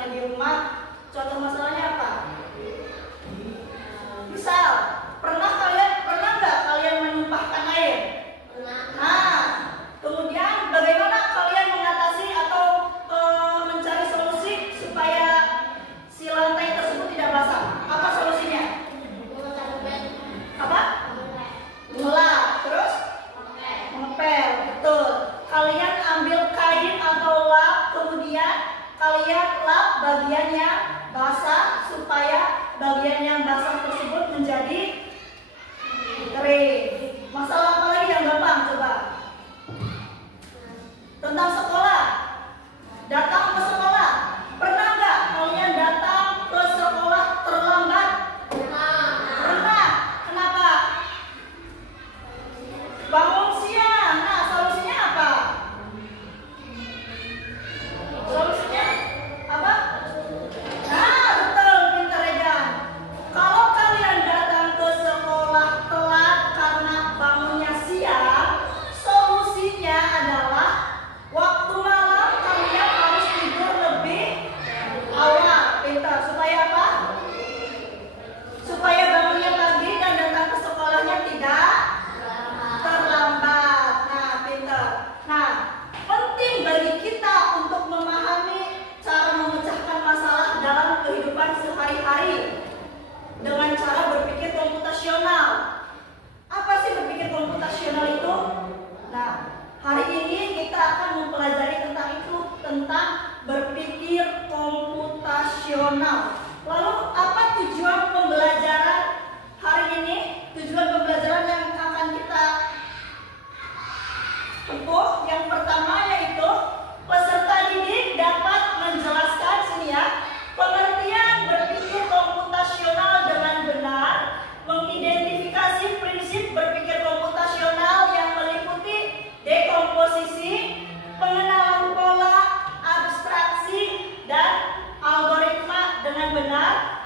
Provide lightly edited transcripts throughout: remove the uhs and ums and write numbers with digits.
misalnya di rumah, contoh masalahnya apa? Misal, pernah nggak kalian menumpahkan air? Nah, kemudian bagaimana kalian mengatasi atau mencari solusi supaya si lantai tersebut tidak basah? Apa solusinya? Apa? Ngelap, terus mengepel, betul. Kalian ambil kain atau lap, kemudian kalian lap bagian yang basah supaya bagian yang basah tersebut menjadi kering. Masalah apa lagi yang gampang coba? Tentang sekolah. Datang ke sekolah. Pernah nggak kalian datang ke sekolah terlambat? Pernah. Kenapa? Bangun siang. Nah, solusinya apa? Solusinya apa? Nah, betul, pintar Regan. Kalau kalian datang ke sekolah telat karena bangunnya siang, solusinya adalah waktu malam kalian harus tidur lebih awal. Pintar. Supaya apa? Supaya bangunnya pagi dan datang ke sekolahnya tidak terlambat. Nah, pintar. Nah, penting bagi kita untuk memahami cara memecahkan masalah dalam kehidupan sehari-hari dengan cara berpikir komputasional. Apa sih berpikir komputasional itu? Nah, hari ini kita akan mempelajari tentang itu, tentang berpikir komputasional. Lalu apa tujuan pembelajaran hari ini? Tujuan pembelajaran yang akan kita tempuh yang pertama yaitu peserta didik dapat menjelaskan sini ya, pengertian berpikir komputasional dengan benar, mengidentifikasi prinsip berpikir komputasional yang meliputi dekomposisi, pengenalan pola, abstraksi, dan algoritma dengan benar,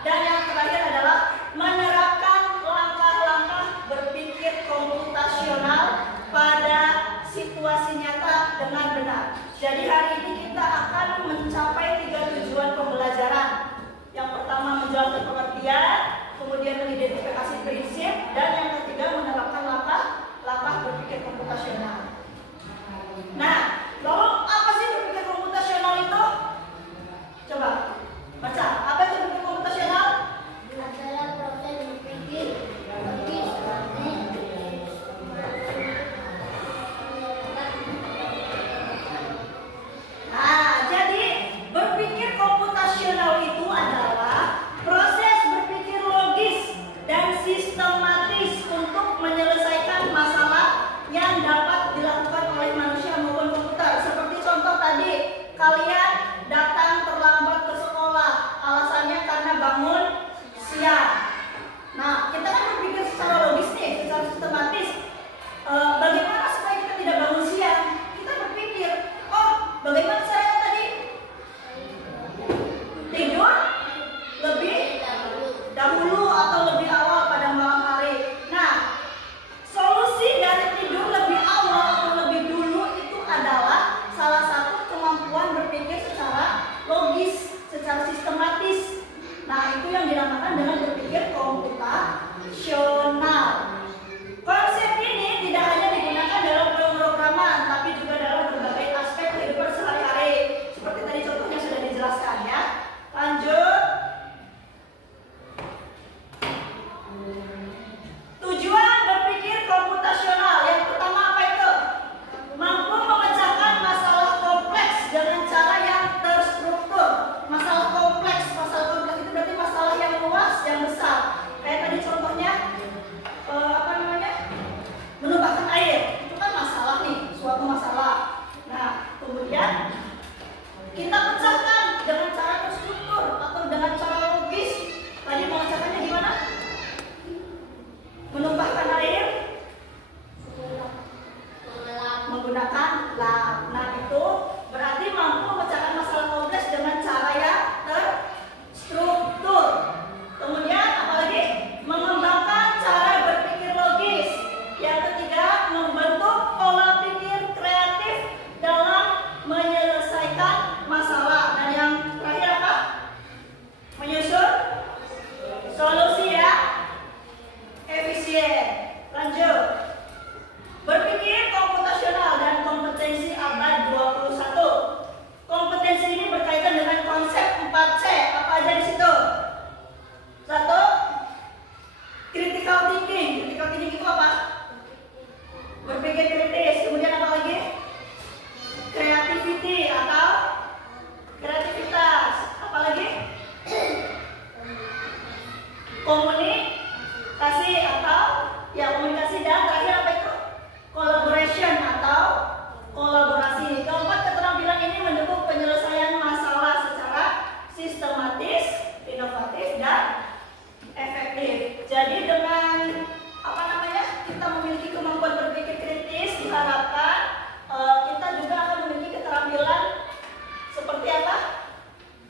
komunikasi atau ya komunikasi, dan terakhir apa itu? Collaboration atau kolaborasi. Keempat, keterampilan ini mendukung penyelesaian masalah secara sistematis, inovatif, dan efektif. Jadi dengan kita memiliki kemampuan berpikir kritis, diharapkan kita juga akan memiliki keterampilan seperti apa?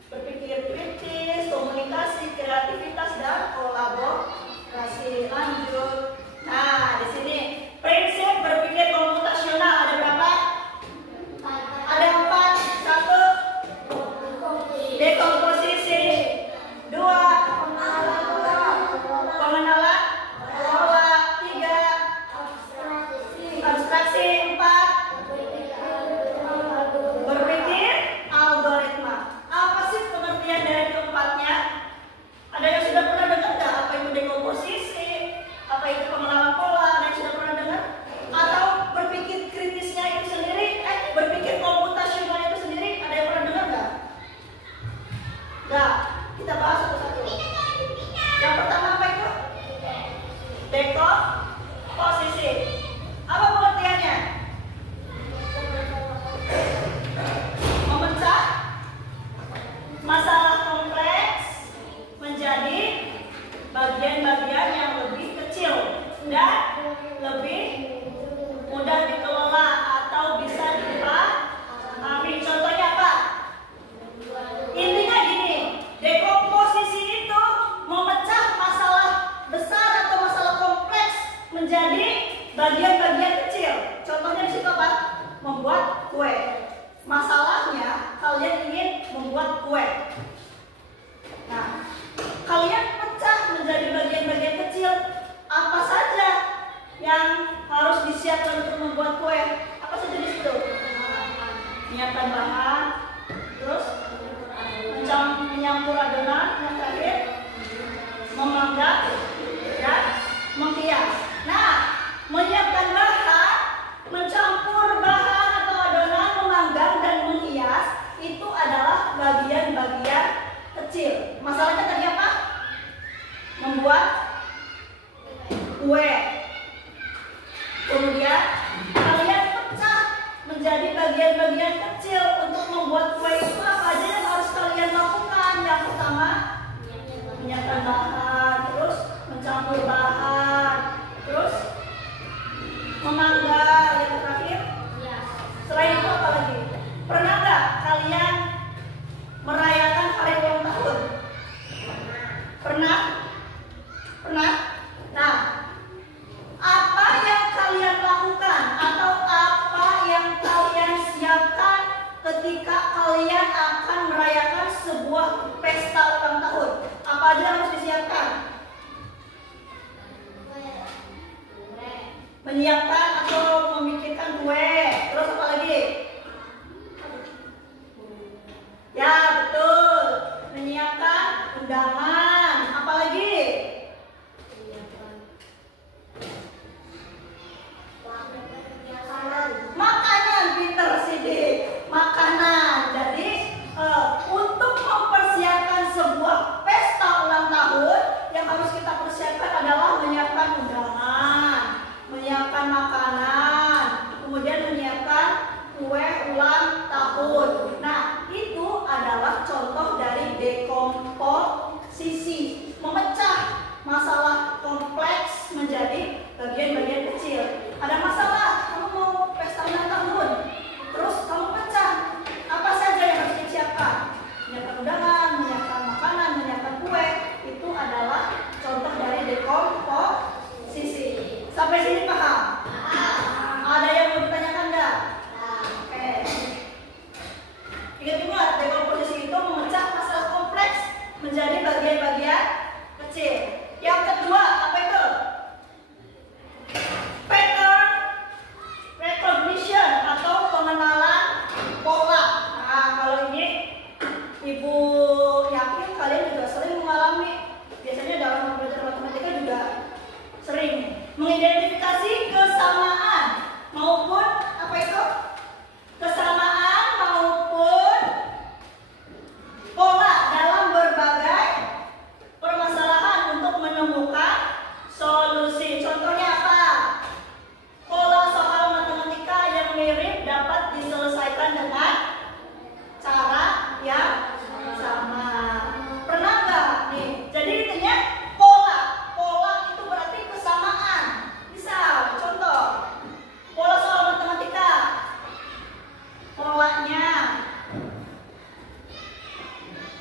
Berpikir kritis, komunikasi, kreativitas, dan kolaborasi. Lanjut. Nah, di sini prinsip berpikir komputasional ada berapa? Ada 4. 1. Dekomposisi. 2. Pengenalan pola. 3. Abstraksi. 4. Berpikir algoritma. Apa sih pengertian dari keempatnya? Ada yang sudah pernah dengar nggak apa itu dekomposisi? Apa itu pengenalan pola? Ada yang sudah pernah dengar? Atau berpikir kritisnya itu sendiri? Berpikir komputasional itu sendiri? Ada yang pernah dengar nggak? Nggak. Kita bahas satu-satu. Yang pertama apa itu? Dekomposisi. Apa pengertiannya? Memecah masalah kompleks menjadi bagian-bagian yang lebih kecil dan lebih mudah dikelola atau bisa dipahami. Contohnya apa? Intinya gini, dekomposisi itu memecah masalah besar atau masalah kompleks menjadi bagian-bagian kecil. Contohnya di situ apa? Membuat kue. Masalahnya kalian ingin membuat kue. Nah, kalian pecah menjadi bagian-bagian kecil. Apa saja yang harus disiapkan untuk membuat kue? Apa saja di situ? Menyiapkan bahan, terus menyampur adonan, yang terakhir memanggang dan menghias. Nah, menyiapkan bahan, mencampur bahan atau adonan, memanggang dan menghias itu adalah bagian-bagian kecil. Masalahnya tadi apa? Membuat kue. Kemudian kalian pecah menjadi bagian-bagian kecil. Untuk membuat kue itu apa aja yang harus kalian lakukan? Yang pertama, menyiapkan bahan, terus mencampur bahan, terus memanggang, yang terakhir. Selain itu apa lagi? Pernah nggak kalian merayakan hari ulang tahun? Pernah? Pernah? Nah, apa yang kalian lakukan atau apa yang kalian siapkan ketika kalian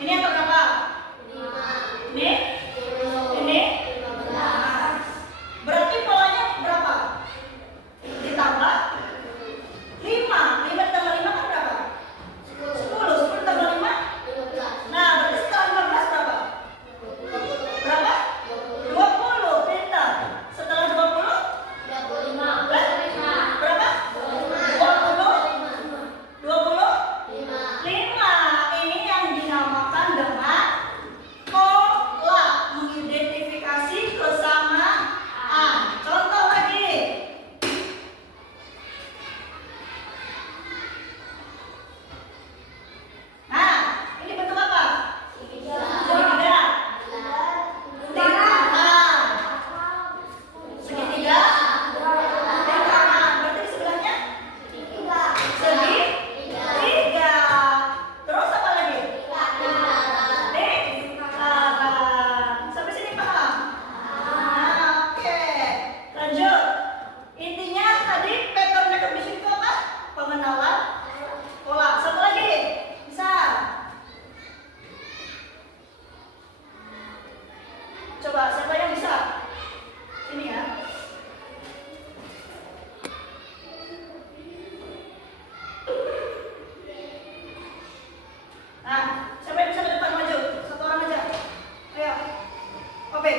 Ini yang berapa? Ini? Ini? Berarti polanya berapa? Ditambah 5. 5 ditambah 5 kan berapa? 10. 10 ditambah 5? Nah, berarti setelah 15 berapa? Berapa? 20. Pintar. Setelah 20? 25. Berapa? 20? 25. Ini yang dinamakan dengan pola, mengidentifikasi kesamaan. Contoh lagi. Nah, ini bentuk apa? Segitiga. Lingkaran. Segitiga. Lingkaran. Berarti di sebelahnya? Segitiga. Terus apa lagi? Lingkaran. Sampai sini paham? Nah, oke. Lanjut. Intinya tadi pattern recognition itu apa? Pengenalan pola. Satu lagi. Bisa. Coba siapa yang bisa? Ini ya. Nah, siapa yang bisa ke depan maju? Satu orang aja. Ayo. Oke.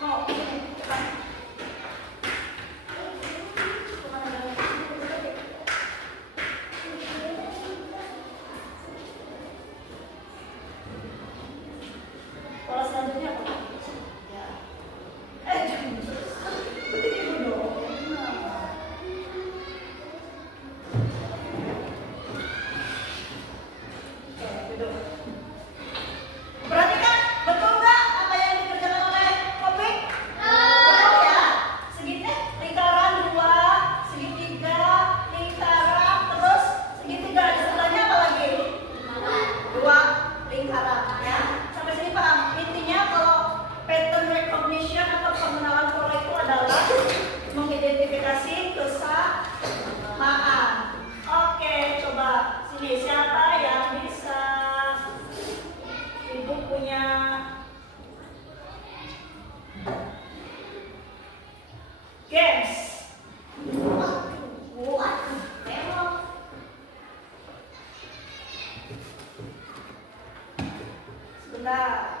Mau. Sini. Depan. Kemana jalan? Pola selanjutnya apa? Ya. Jangan. Berdiri dulu dong. Nah. Oke, duduk. Perhatikan, betul nggak apa yang dikerjakan oleh Kopik? Betul ya. Segitiga, lingkaran 2, segitiga, lingkaran, terus segitiga. Di sebelahnya apa lagi? 2 lingkaran ya. Sampai sini paham? Intinya kalau pattern recognition atau pengenalan pola itu adalah mengidentifikasi kesamaan. Oke, coba sini siapa yang bisa? Ibu punya games. Sebentar.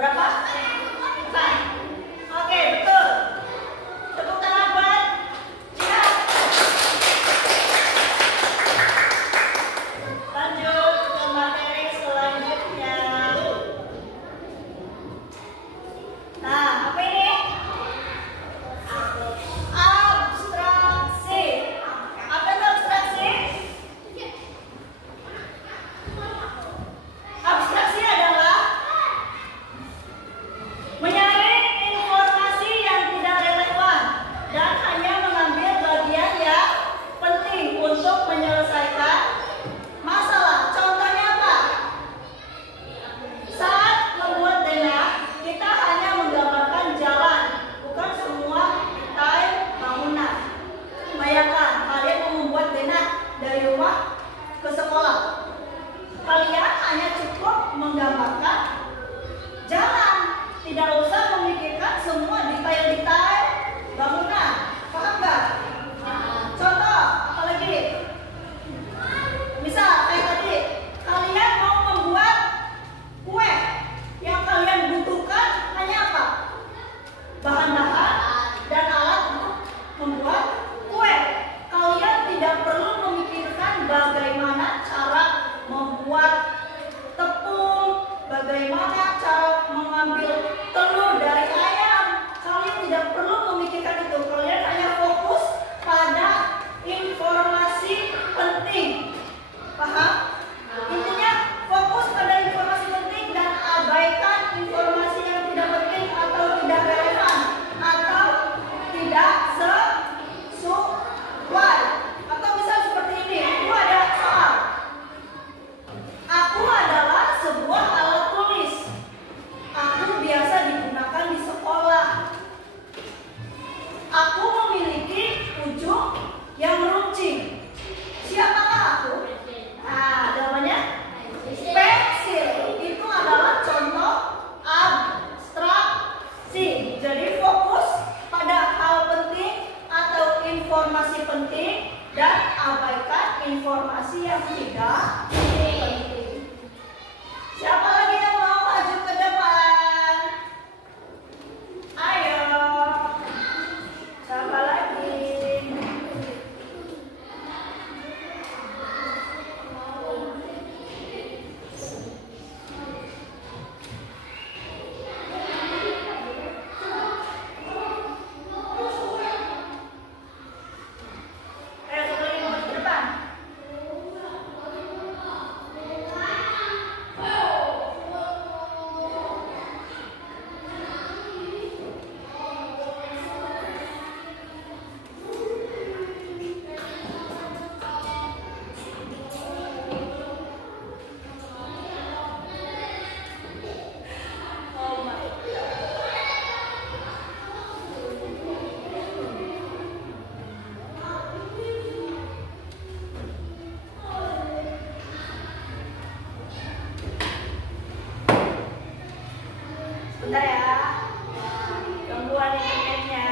Berapa? 4. Oke, betul. Tepuk tangan buat Jihad. Lanjut ke materi selanjutnya. Nah, apa ini? Abstraksi. Apa itu abstraksi? Abstraksi adalah menyaring informasi yang tidak relevan dan hanya mengambil bagian yang penting untuk menyelesaikan masalah. Contohnya apa? Saat membuat denah, kita hanya menggambarkan jalan, bukan semua detail bangunan. Bayangkan kalian mau membuat denah dari rumah ke sekolah. Kalian hanya cukup menggambarkan jalan, tidak usah memikirkan semua detail-detail bangunan. Paham nggak? Contoh, apalagi? Misal kayak tadi, kalian mau membuat kue, yang kalian butuhkan hanya apa? Bahan-bahan dan alat untuk membuat kue. Kalian tidak perlu memikirkan bagaimana cara membuat tepung, bagaimana cara mengambil telur dari ayam. Kalian tidak perlu memikirkan itu. Kalian hanya fokus pada informasi penting. Paham? Intinya fokus pada informasi penting dan abaikan informasi yang tidak penting atau tidak relevan atau tidak sesuai. Atau misal seperti ini, itu ada soal. Aku adalah sebuah alat tulis. Aku biasa digunakan di sekolah. Aku memiliki ujung yang runcing. Siapakah aku? Nah, jawabannya pensil. Itu adalah contoh abstraksi. Jadi fokus pada hal penting atau informasi penting dan abaikan informasi yang tidak penting. Siapa lagi yang mau maju ke depan? Ayo. Siapa lagi? Ayo, siapa lagi mau ke depan? Oh my God. Sebentar ya, gangguan internetnya.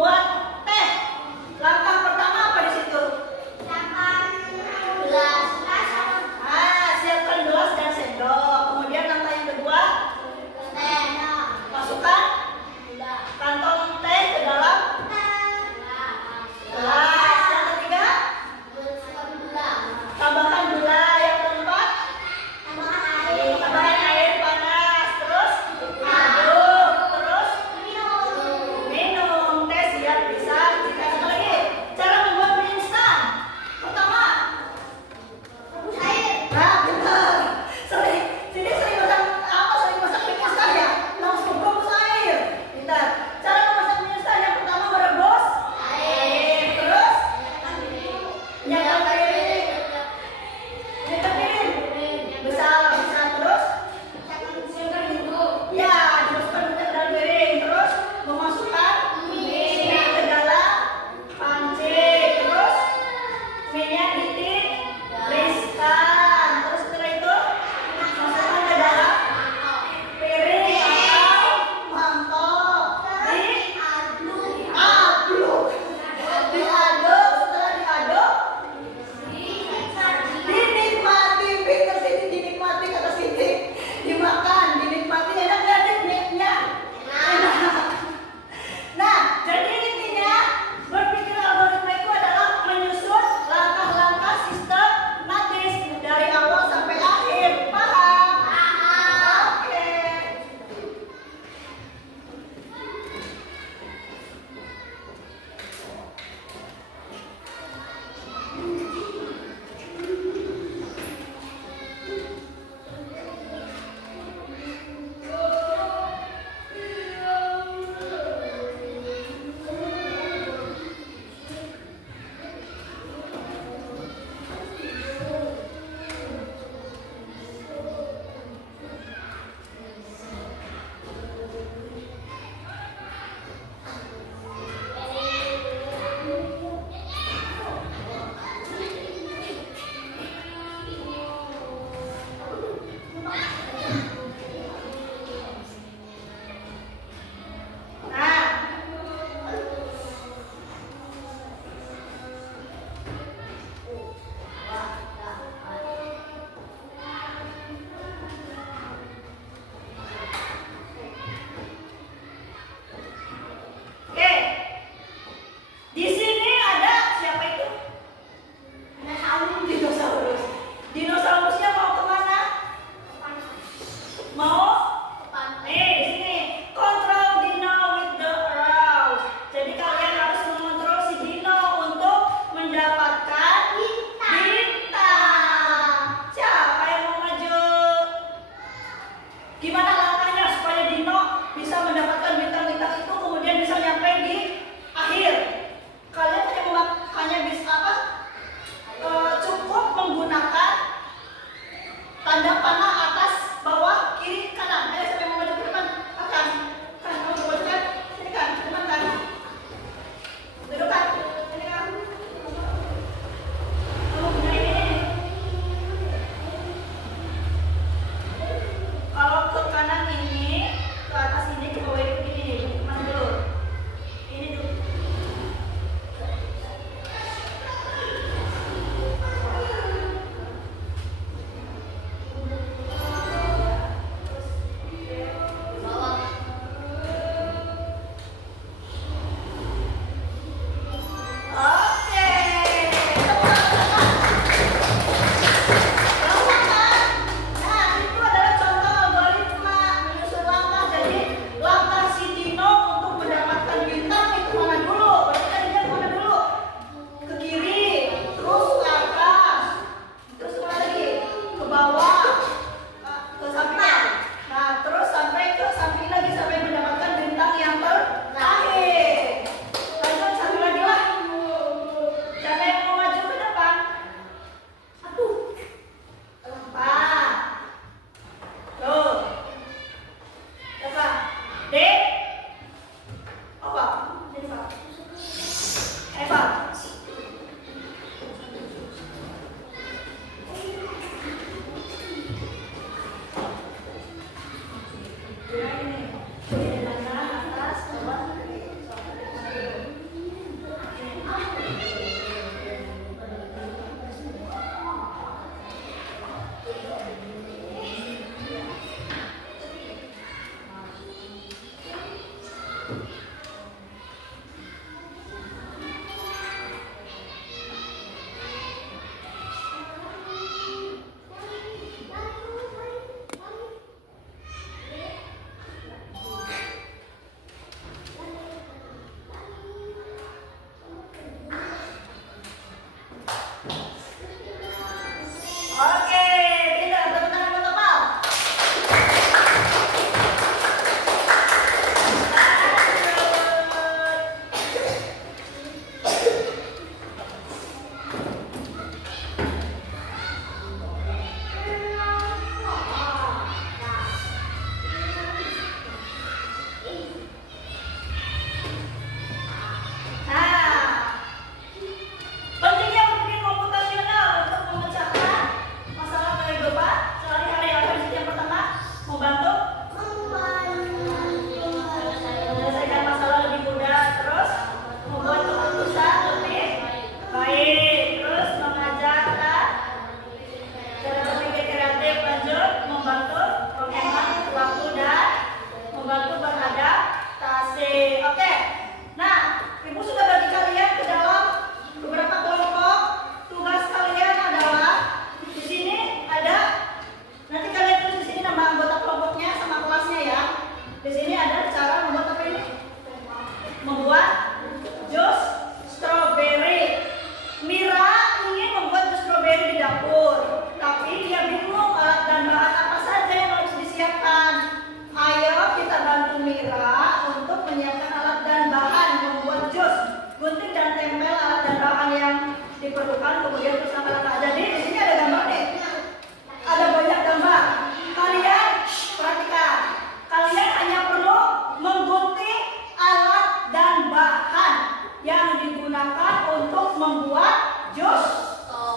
membuat teh. Langkah pertama apa di situ? Siapkan gelas dan sendok. Kemudian langkah yang kedua, masukkan kantong teh ke dalam gelas. Yang ketiga, tambahkan gula. Yang keempat, tambahkan air panas. Terus aduk. Terus minum. Teh siap bisa diperlukan, kemudian terus langkah-langkah. Jadi di sini ada gambar nih, ada banyak gambar. Kalian perhatikan, kalian hanya perlu menggunting alat dan bahan yang digunakan untuk membuat jus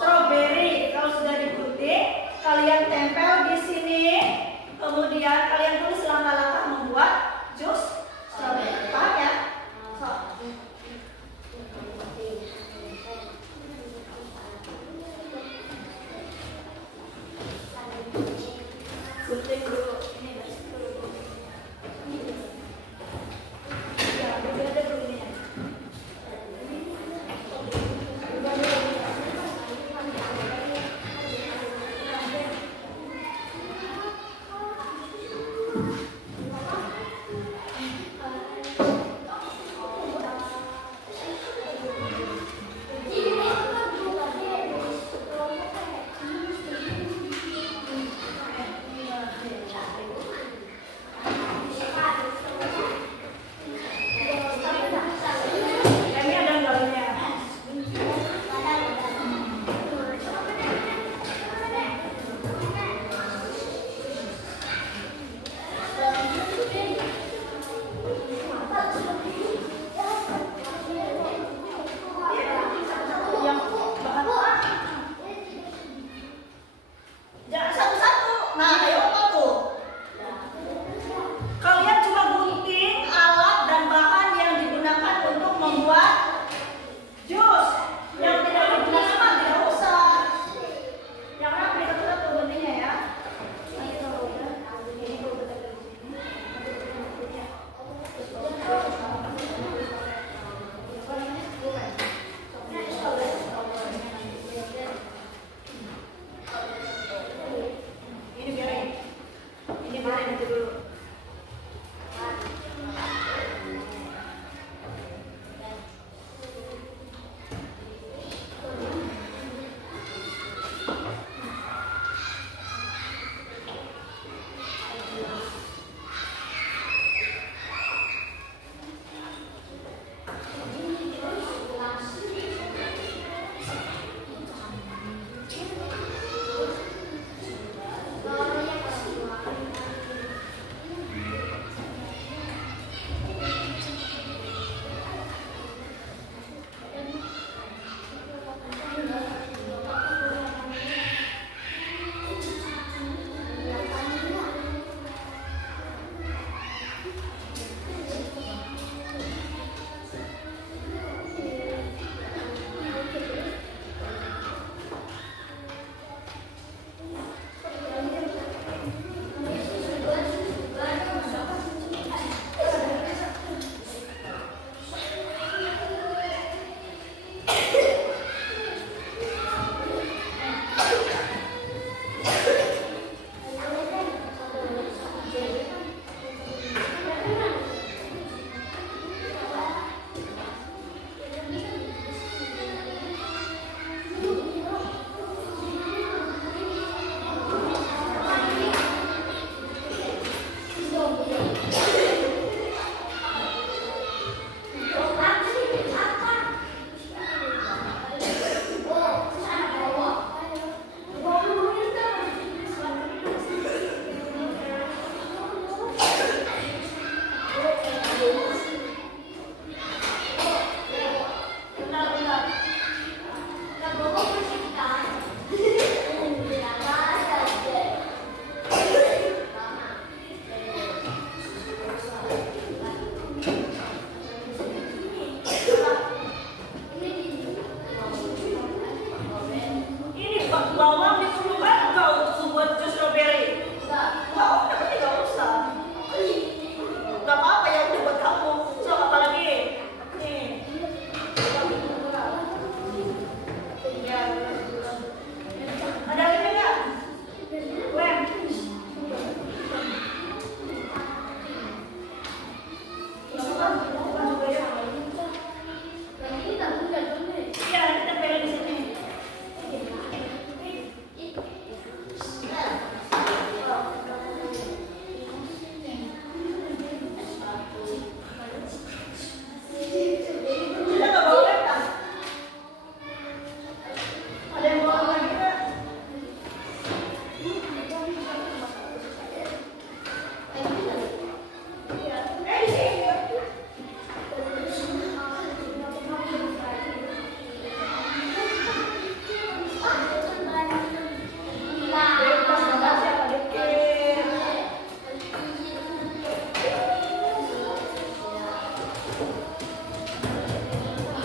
stroberi. Kalau sudah digunting, kalian tempel di sini, kemudian kalian tulis langkah-langkah membuat jus stroberi. Paham ya?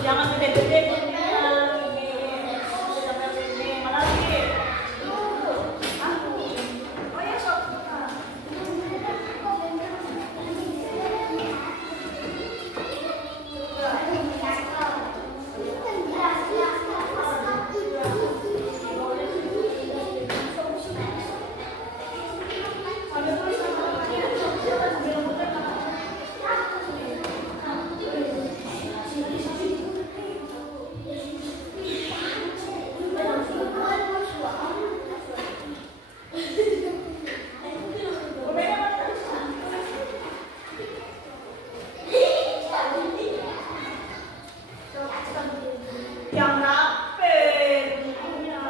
Jangan gede-gede bunyinya. Sampai sini. Mana lagi? Hah? Oh ya, sok. Yang rapih bunyinya.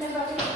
Level